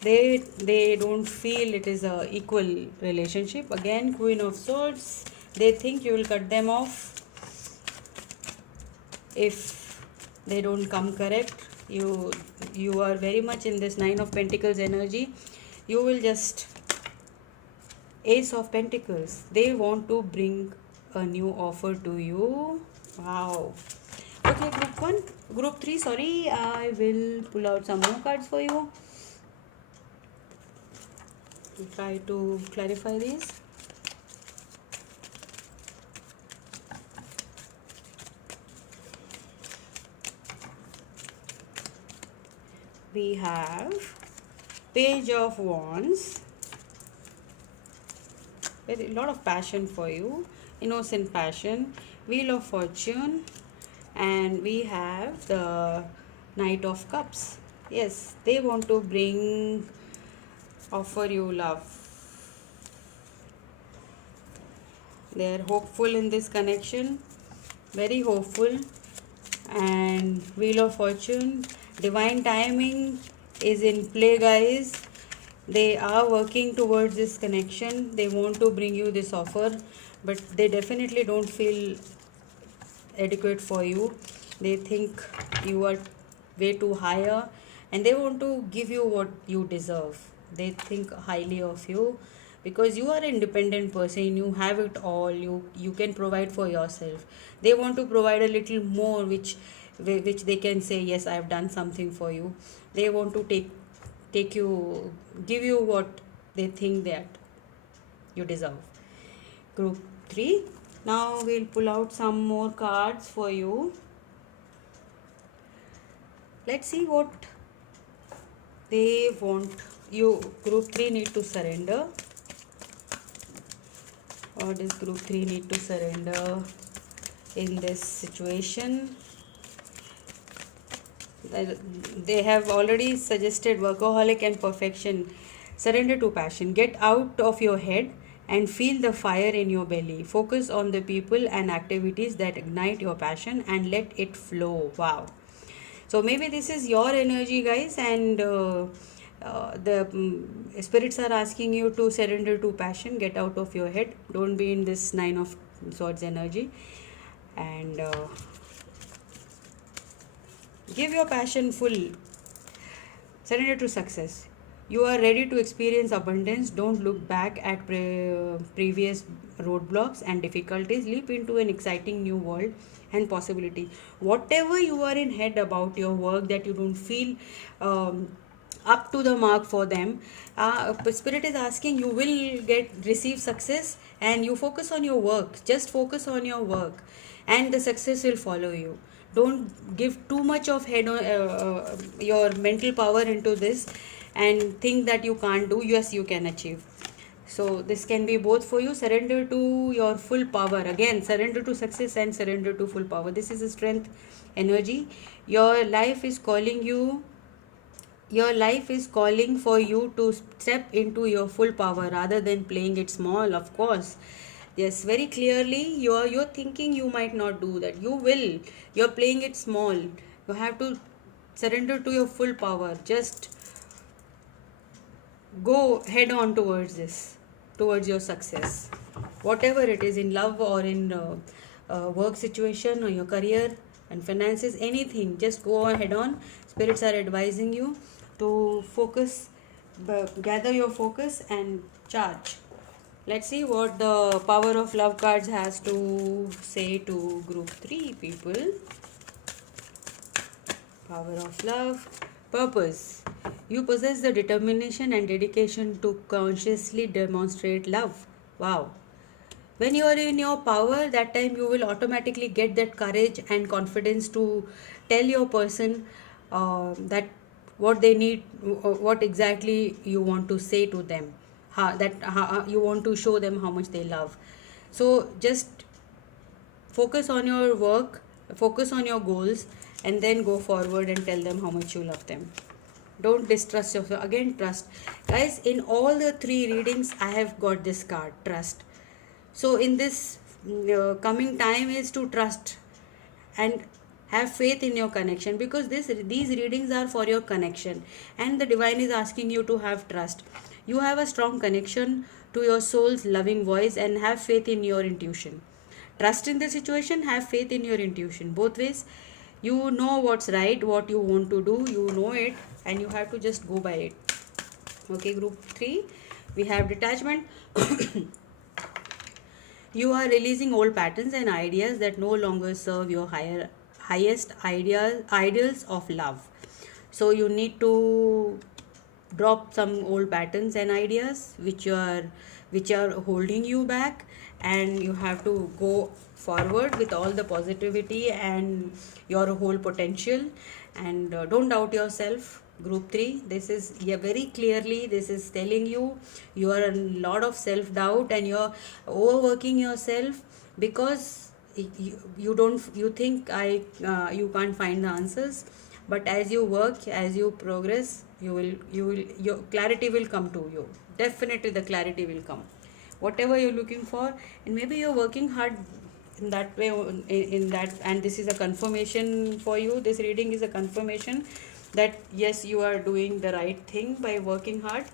They don't feel it is a equal relationship. Again, Queen of Swords. They think you will cut them off if they don't come correct. You are very much in this 9 of Pentacles energy. You will just Ace of Pentacles. They want to bring a new offer to you. Wow. Okay, group 3, sorry, I will pull out some more cards for you. Try to clarify these. We have Page of Wands. A lot of passion for you, innocent passion. Wheel of Fortune, and we have the Knight of Cups. Yes, they want to offer you love. They are hopeful in this connection, very hopeful. And Wheel of Fortune, divine timing is in play, guys. They are working towards this connection. They want to bring you this offer, but they definitely don't feel adequate for you. They think you are way too higher, and they want to give you what you deserve. They think highly of you, because you are an independent person, you have it all, you can provide for yourself. They want to provide a little more, which they can say, yes, I have done something for you. They want to take you, give you what they think that you deserve. Group 3. Now we'll pull out some more cards for you. Let's see what they want you. Group 3 need to surrender. What does group 3 need to surrender in this situation? They have already suggested workaholic and perfection. Surrender to passion. Get out of your head and feel the fire in your belly. Focus on the people and activities that ignite your passion and let it flow. Wow. So maybe this is your energy, guys, and the spirits are asking you to surrender to passion. Get out of your head. Don't be in this 9 of Swords energy, and give your passion full. Surrender to success. You are ready to experience abundance. Don't look back at previous roadblocks and difficulties. Leap into an exciting new world and possibility. Whatever you are in head about your work that you don't feel up to the mark for them, spirit is asking you will receive success, and you focus on your work. Just focus on your work and the success will follow you. Don't give too much of head on your mental power into this and think that you can't do. Yes, you can achieve. So this can be both for you. Surrender to your full power. Again, surrender to success and surrender to full power. This is a strength energy. Your life is calling you. Your life is calling for you to step into your full power rather than playing it small, of course. Yes, very clearly you're thinking you might not do that. You will. You're playing it small. You have to surrender to your full power. Just go head on towards this, towards your success. Whatever it is, in love or in work situation or your career and finances, anything, just go head on. Spirits are advising you to focus, gather your focus and charge. Let's see what the power of love cards has to say to group 3 people. Power of love. Purpose. You possess the determination and dedication to consciously demonstrate love. Wow. When you are in your power, that time you will automatically get that courage and confidence to tell your person that what they need, what exactly you want to say to them, you want to show them how much they love. So just focus on your work, focus on your goals, and then go forward and tell them how much you love them. Don't distrust yourself. Again, trust. Guys, in all the 3 readings, I have got this card, trust. So in this coming time is to trust and have faith in your connection, because these readings are for your connection, and the divine is asking you to have trust. You have a strong connection to your soul's loving voice and have faith in your intuition. Trust in the situation, have faith in your intuition. Both ways, you know what's right, what you want to do, you know it, and you have to just go by it. Okay, group 3, we have detachment. You are releasing old patterns and ideas that no longer serve your highest ideals of love. So you need to drop some old patterns and ideas which are holding you back, and you have to go forward with all the positivity and your whole potential, and don't doubt yourself. Group 3, this is very clearly, this is telling you you are a lot of self doubt and you're overworking yourself because you think you can't find the answers, but as you work, as you progress, your clarity will come to you. Definitely the clarity will come, whatever you're looking for, and maybe you're working hard in that way, in that, and this is a confirmation for you. This reading is a confirmation that yes, you are doing the right thing by working hard.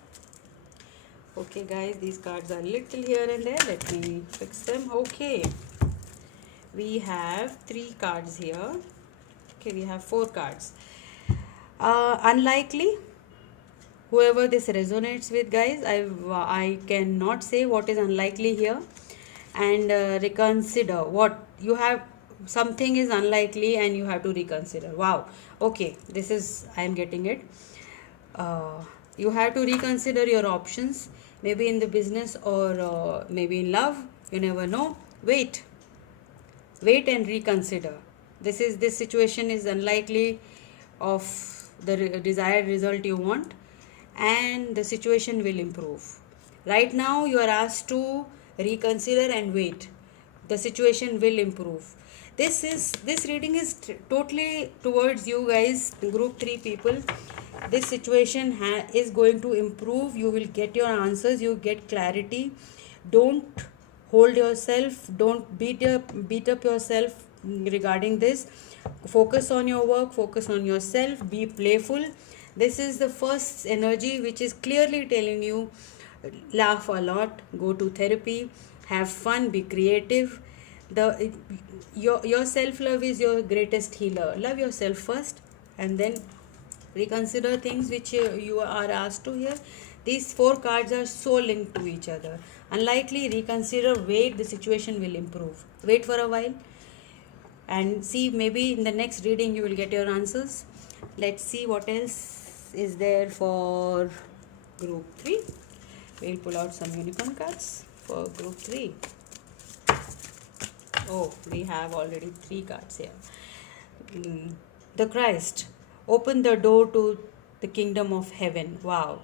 Okay guys, these cards are little here and there, let me fix them. Okay, we have 3 cards here. Okay, we have 4 cards. Unlikely. whoever this resonates with, guys, I cannot say what is unlikely here. And reconsider what you have. Something is unlikely and you have to reconsider. Wow. Okay, this is, I am getting it. You have to reconsider your options, maybe in the business or maybe in love, you never know. Wait and reconsider. This situation is unlikely of the desired result you want, and the situation will improve. Right now you are asked to reconsider and wait. The situation will improve. This reading is totally towards you guys, group 3 people. This situation is going to improve. You will get your answers, you get clarity. Don't hold yourself, don't beat up yourself regarding this. Focus on your work, focus on yourself, be playful. This is the first energy which is clearly telling you laugh a lot, go to therapy, have fun, be creative. The your self love is your greatest healer. Love yourself first and then reconsider things which you are asked to hear. These 4 cards are so linked to each other. Unlikely, reconsider, wait, the situation will improve. Wait for a while and see, maybe in the next reading you will get your answers. Let's see what else is there for group 3. We'll pull out some unicorn cards for group 3. Oh, we have already 3 cards here. The Christ. Open the door to the kingdom of heaven. Wow.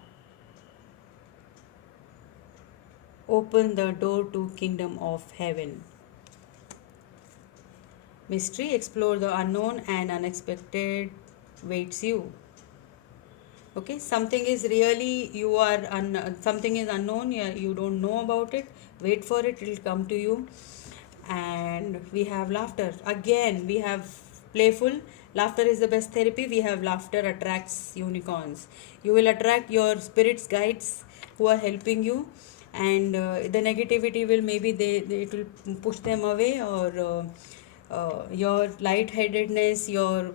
Open the door to kingdom of heaven. Mystery. Explore the unknown and unexpected waits you. Okay, something is really, you are something is unknown, you don't know about it. Wait for it, it will come to you. And we have laughter. Again, we have playful. Laughter is the best therapy. We have laughter attracts unicorns. You will attract your spirits guides who are helping you, and the negativity will, maybe it will push them away, or your lightheadedness, your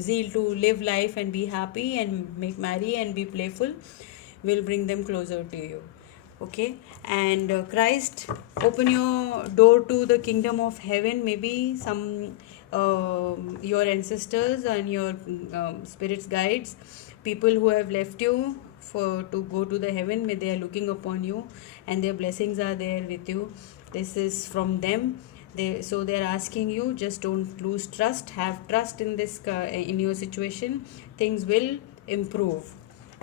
zeal to live life and be happy and make merry and be playful will bring them closer to you. Okay, and Christ, open your door to the kingdom of heaven. Maybe some your ancestors and your spirits guides, people who have left you for to go to the heaven, may they are looking upon you and their blessings are there with you. This is from them. They're asking you, just don't lose trust, have trust in this in your situation. Things will improve.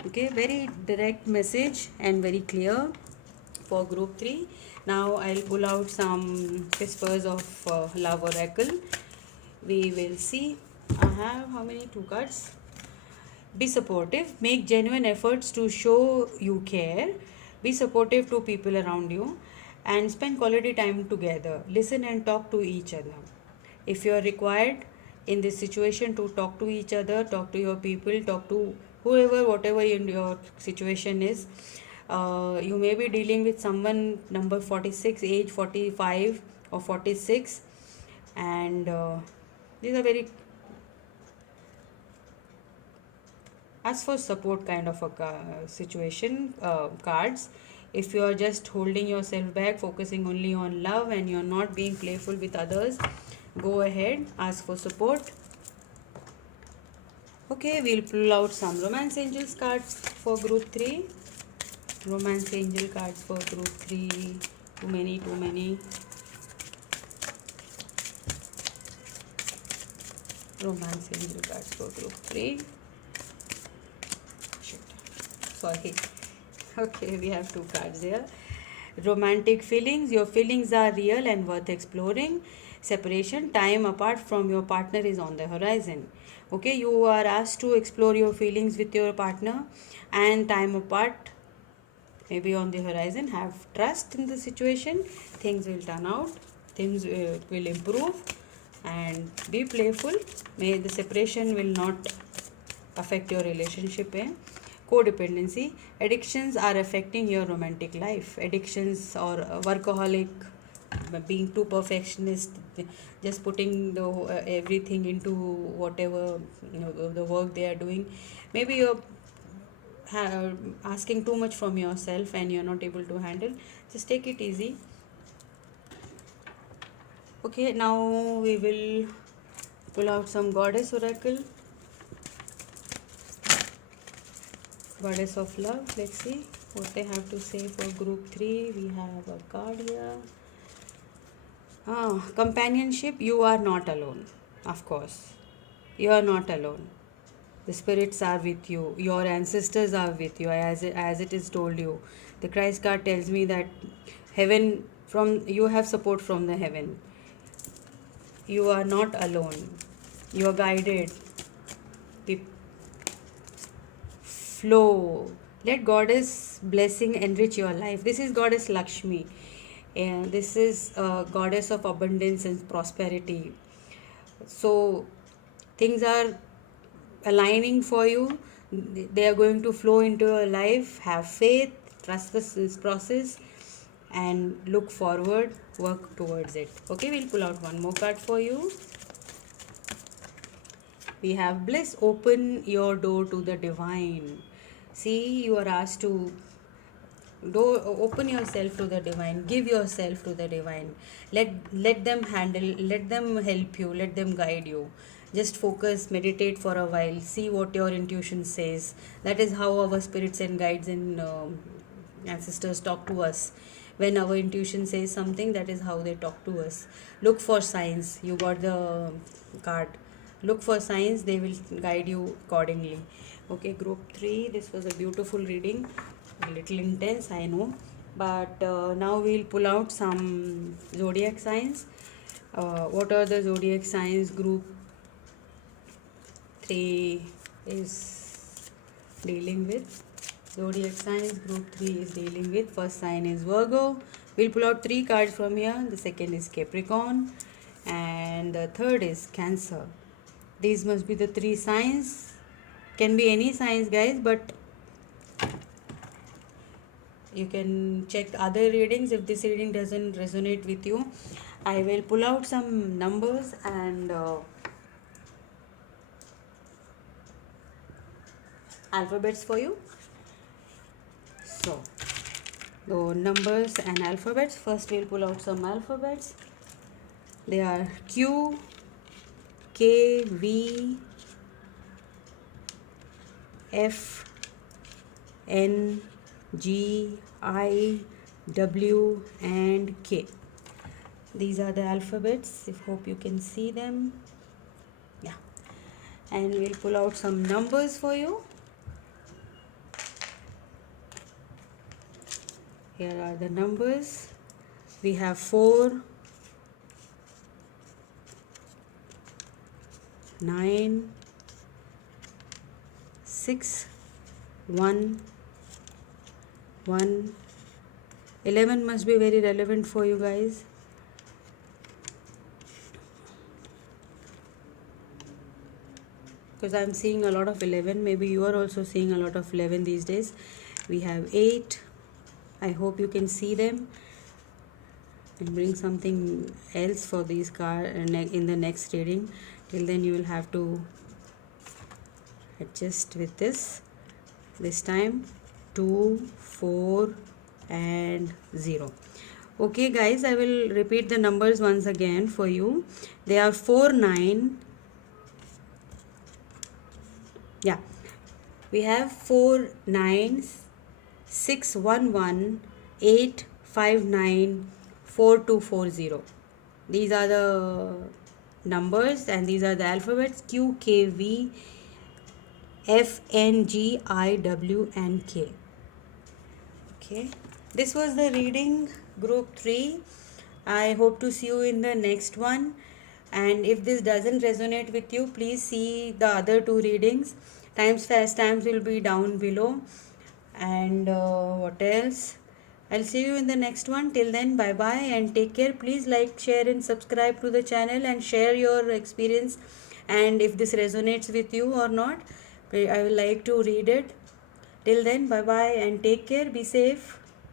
Okay, very direct message and very clear for group 3. Now I'll pull out some whispers of love oracle. We will see. I have how many? 2 cards. Be supportive. Make genuine efforts to show you care. Be supportive to people around you and spend quality time together. Listen and talk to each other. If you are required in this situation to talk to each other, talk to your people, talk to whoever, whatever in your situation is. You may be dealing with someone number 46, age 45 or 46, and these are very, as for support kind of a situation cards. If you are just holding yourself back, focusing only on love, and you're not being playful with others, go ahead, ask for support. Okay, we'll pull out some romance angels cards for group 3. Romance angel cards for group 3. Too many. Romance angel cards for group 3. Sorry. Okay, we have 2 cards here. Romantic feelings. Your feelings are real and worth exploring. Separation. Time apart from your partner is on the horizon. Okay, you are asked to explore your feelings with your partner, and time apart maybe on the horizon. Have trust in the situation. Things will turn out. Things will improve, and be playful. May the separation will not affect your relationship. Codependency. Addictions are affecting your romantic life. Addictions or workaholic, being too perfectionist, just putting the everything into whatever the work they are doing. Maybe you're asking too much from yourself and you're not able to handle, just take it easy. Okay, now we will pull out some Goddess Oracle. Goddess of Love. Let's see what they have to say for group 3. We have a card here. Companionship. You are not alone. Of course, you are not alone. The spirits are with you. Your ancestors are with you, as it is told you. The Christ card tells me that heaven, from you have support from the heaven. You are not alone. You are guided. Flow. Let Goddess blessing enrich your life. This is Goddess Lakshmi, and this is a goddess of abundance and prosperity. So things are aligning for you. They are going to flow into your life. Have faith, trust this process, and look forward, work towards it. Okay, we'll pull out one more card for you. We have bliss. Open your door to the divine. See, you are asked to open yourself to the divine. Give yourself to the divine. Let them handle. Let them help you. Let them guide you. Just focus, meditate for a while. See what your intuition says. That is how our spirits and guides and ancestors talk to us. When our intuition says something, that is how they talk to us. Look for signs. You got the card. Look for signs. They will guide you accordingly. Okay, group 3. This was a beautiful reading. A little intense, I know. But now we'll pull out some zodiac signs. What are the zodiac signs group 3 is dealing with? Zodiac signs group 3 is dealing with. First sign is Virgo. We'll pull out 3 cards from here. The second is Capricorn, and the third is Cancer. These must be the 3 signs. Can be any signs, guys, but you can check other readings. If this reading doesn't resonate with you, I will pull out some numbers and alphabets for you. So the numbers and alphabets. First we'll pull out some alphabets. They are Q, K, V, F, N, G, I, W and K. These are the alphabets. I hope you can see them. Yeah. And we'll pull out some numbers for you. Here are the numbers. We have 4, 9, 6, 1, 1. 11 must be very relevant for you guys. Because I'm seeing a lot of 11. Maybe you are also seeing a lot of 11 these days. We have 8. I hope you can see them. And bring something else for these cards in the next reading. Till then you will have to adjust with this time. 2, 4 and 0. Okay guys, I will repeat the numbers once again for you. They are 4, 9. Yeah, we have 4, 9, 6, 1, 1, 8, 5, 9, 4, 2, 4, 0. These are the numbers and these are the alphabets: Q, K, V, F, N, G, I, W and K. Okay, this was the reading group 3. I hope to see you in the next one. And if this doesn't resonate with you, please see the other 2 readings. Timestamps will be down below. And what else? I'll see you in the next one. Till then, bye bye and take care. Please like, share and subscribe to the channel and share your experience. And if this resonates with you or not, I will like to read it. Till then, bye bye and take care. Be safe.